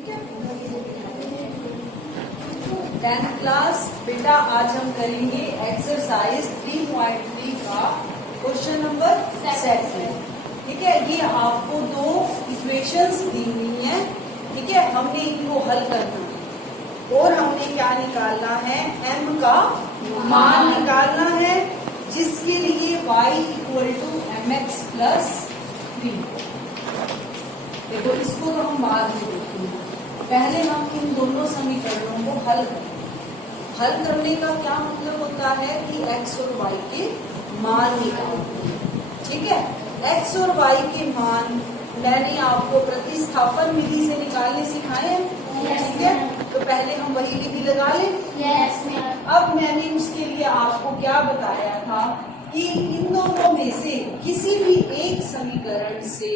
ठीक है। 10th class बेटा, आज हम करेंगे एक्सरसाइज 3.3 का क्वेश्चन नंबर 7। ठीक है, ये आपको दो इक्वेशंस दी हुई हैं। ठीक है, हमने इनको हल करना है और हमने क्या निकालना है, m का मान निकालना है, जिसके लिए y = mx + 3। देखो, इसको तो हम बाद में देखेंगे, पहले हम इन दोनों समीकरणों को हल करें। हल करने का क्या मतलब होता है कि x और y के मान निकालना। ठीक है, x और y के मान मैंने आपको प्रतिस्थापन विधि से निकालने सिखाए हैं। ठीक है, तो पहले हम वही विधि लगा लें। अब मैंने उसके लिए आपको क्या बताया था कि इन दोनों में से किसी भी एक समीकरण से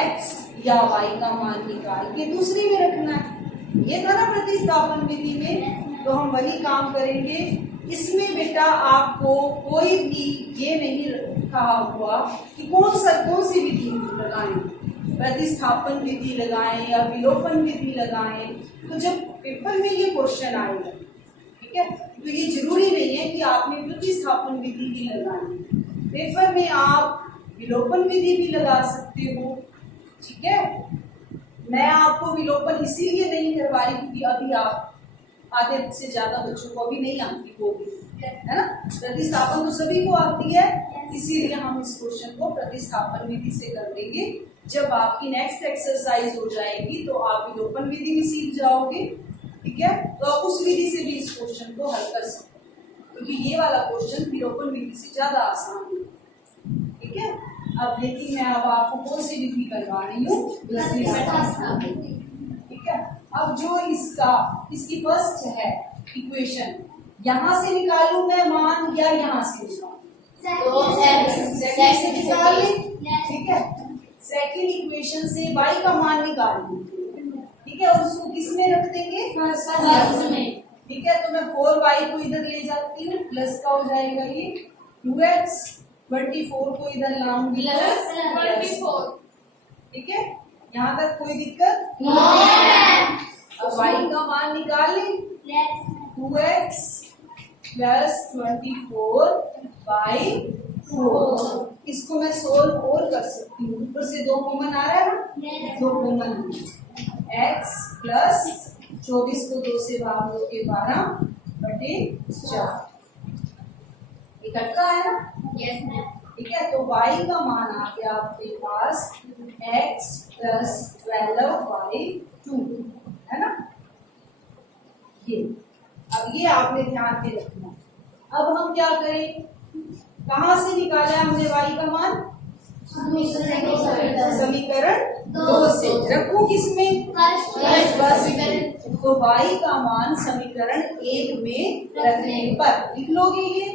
x या y का मान निकाल के दूसरी में रखना है। ये था ना प्रतिस्थापन विधि में, तो हम वही काम करेंगे। इसमें बेटा आपको कोई भी ये नहीं कहा हुआ कि कौन सी विधि लगाएं, प्रतिस्थापन विधि लगाएं या विलोपन विधि लगाएं। तो जब पेपर में ये क्वेश्चन आएगा, ठीक है, तो ये जरूरी नहीं है कि आपने प्रतिस्थापन विधि ही लगानी। पेपर में आप विलोपन विधि भी लगा सकते हो। ठीक है, मैं आपको विलोपन इसीलिए नहीं करवा रही क्योंकि अभी आप आधे से ज्यादा बच्चों को अभी नहीं आती होगी, है ना। प्रतिस्थापन तो सभी को आती है, इसीलिए हम इस क्वेश्चन को प्रतिस्थापन विधि से कर देंगे। जब आपकी नेक्स्ट एक्सरसाइज हो जाएगी तो आप विलोपन विधि भी सीख जाओगे। ठीक है, तो आप उस विधि से भी इस क्वेश्चन को हल कर सकते हैं, क्योंकि ये वाला क्वेश्चन विलोपन विधि से ज्यादा आसान है। ठीक है, अब देखिए मैं अब आपको कौन सी विधि करवा रही हूँ, ठीक है। अब जो इसकी फर्स्ट है इक्वेशन, यहाँ से निकालूं मैं मान या यहाँ से निकालूं? सेकंड से निकाल लें। ठीक है, सेकंड इक्वेशन से y का मान निकाल लूं। ठीक है, और उसको किस में रख देंगे? फर्स्ट में। ठीक है, तो मैं 4y को इधर ले जाती हूँ, प्लस का हो जाएगा ये 2x, 24 को इधर लाऊंगी प्लस 24। ठीक है, यहाँ तक कोई दिक्कत नहीं है। अब y का मान निकाल लें, 2x + 24/4। इसको मैं सोल्व और कर सकती हूँ, ऊपर से 2 कॉमन आ रहा है ना, 2 कॉमन, x + 24 को 2 से भाग दोगे 12/4, इकट्ठा है ना। ठीक है, तो y का मान आ गया आपके पास x + 12/2, है ना। ये अब ये आपने ध्यान में रखना। अब हम क्या करें, कहाँ से निकाला हमने y का मान? समीकरण 2 से। रखूं किसमें? फर्स्ट। तो y का मान समीकरण 1 में रखने पर लिख लोगे ये,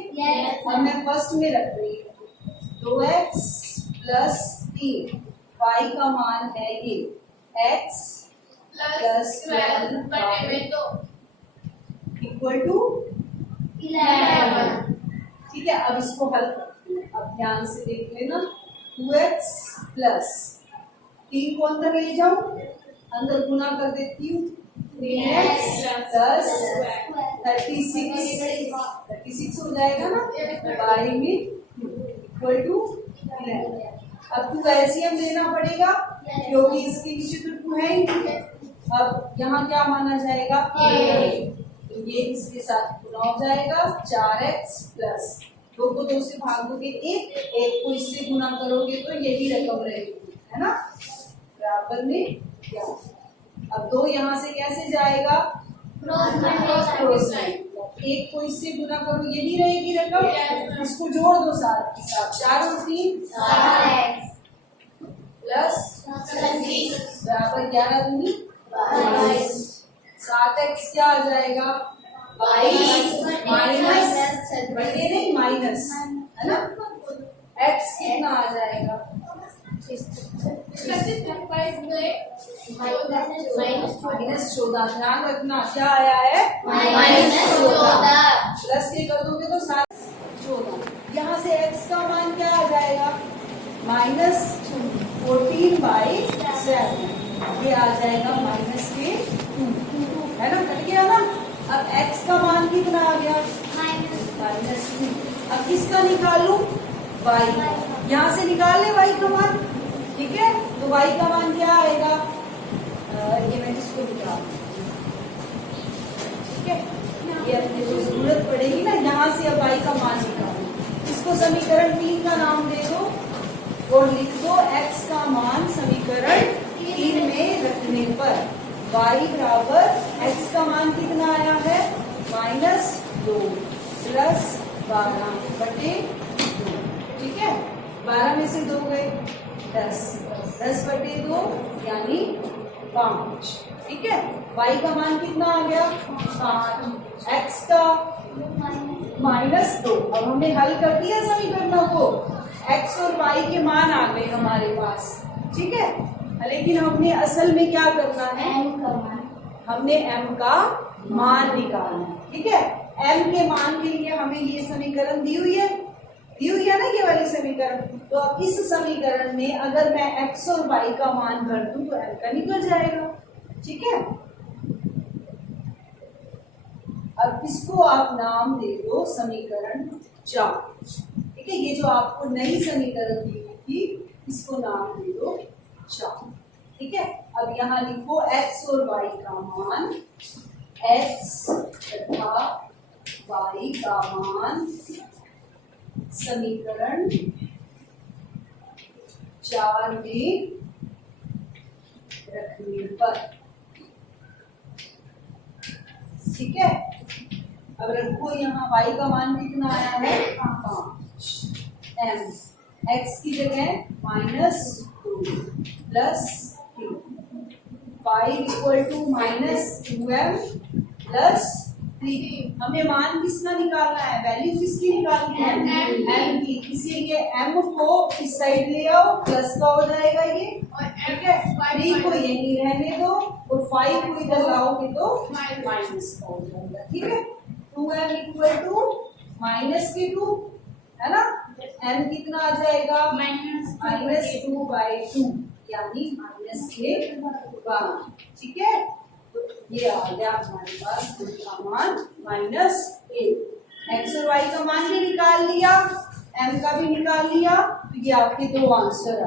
और मैं फर्स्ट में रख रही हूँ 2x + 3। y का मान है ये x + 12 = 11। ठीक है, अब इसको हल करते हैं। अब ध्यान से देख लेना, 2x + 3 को अंदर ले जाऊं, अंदर गुना कर देती हूँ, 3x + 36 हो जाएगा ना, y में = 11। अब 2 एलसीएम लेना पड़ेगा क्योंकि इसके नीचे तो 2 है ही नहीं। अब यहाँ क्या माना जाएगा? तो ये इसके साथ गुना हो जाएगा, 4x + 2 को 2 से भाग दोगे 1 को इससे गुना करोगे तो यही रकम रहेगी, है ना, बराबर में क्या। अब 2 यहाँ से कैसे जाएगा? Cross line. 1 को इससे गुना करो, यही रहेगी रकम, इसको जोड़ दो साथ के साथ, 4 और 3 + बराबर 11 दूनी 22। 7x क्या आ जाएगा? 22 माइनस, है ना, x कितना आ जाएगा? -14। ध्यान रखना क्या आया है? -14। प्लस के कर दोगे तो 14। यहाँ से x का मान क्या आ जाएगा? -14/7। ये आ जाएगा -के 2, है ना, कट गया ना। अब x का मान कितना आ गया, -2। अब किसका निकालूं, y, यहाँ से निकाल ले y का मान, ठीक है। तो y का मान क्या आएगा, ये मैं इसको निकाल, ठीक है, ये अपने को जरूरत पड़ेगी ना, यहाँ से अब y का मान निकालो। इसको समीकरण 3 का नाम दे दो और लिख दो x का मान समीकरण 3 में रखने पर y बराबर x का मान कितना आया है, -2 + 12/2, ठीक है। 12 में से 2 गए 10, 10/2 यानी 5, ठीक है। y का मान कितना आ गया, 5, x का -2। अब हमने हल कर दिया समीकरणों को, x और y के मान आ गए हमारे पास, ठीक है। लेकिन हमने असल में क्या करना है, हमने m का मान निकालना है, ठीक है। m के मान के लिए हमें ये समीकरण दी हुई है ना, ये वाली समीकरण। तो अब इस समीकरण में अगर मैं x और y का मान भर दूं तो m का निकल जाएगा, ठीक है। अब इसको आप नाम दे दो समीकरण 4, ठीक है। ये जो आपको नई समीकरण दी हुई थी इसको नाम दे दो 4, ठीक है। अब यहाँ लिखो x और y का मान, x तथा y का मान समीकरण 4 में रखने पर, ठीक है। अब रखो यहाँ y का मान कितना आया है, 5, m, x की जगह -2 + 3, 5 = -2m + 3। हमें मान किसका निकालना है, वैल्यू किसकी निकालनी है, m की। इसीलिए m को इस साइड ले आओ, प्लस का हो जाएगा ये, ठीक है। 3 को यही रहने दो और 5 को इधर लाओगे तो माइनस का हो जाएगा, ठीक है। 2m = -2, है ना। m कितना आ जाएगा, -2/2 यानी -12, ठीक है। तो ये आ गया हमारे पास का मान -1। x और y का मान भी निकाल लिया, m का भी निकाल लिया, तो ये आपके 2 आंसर आ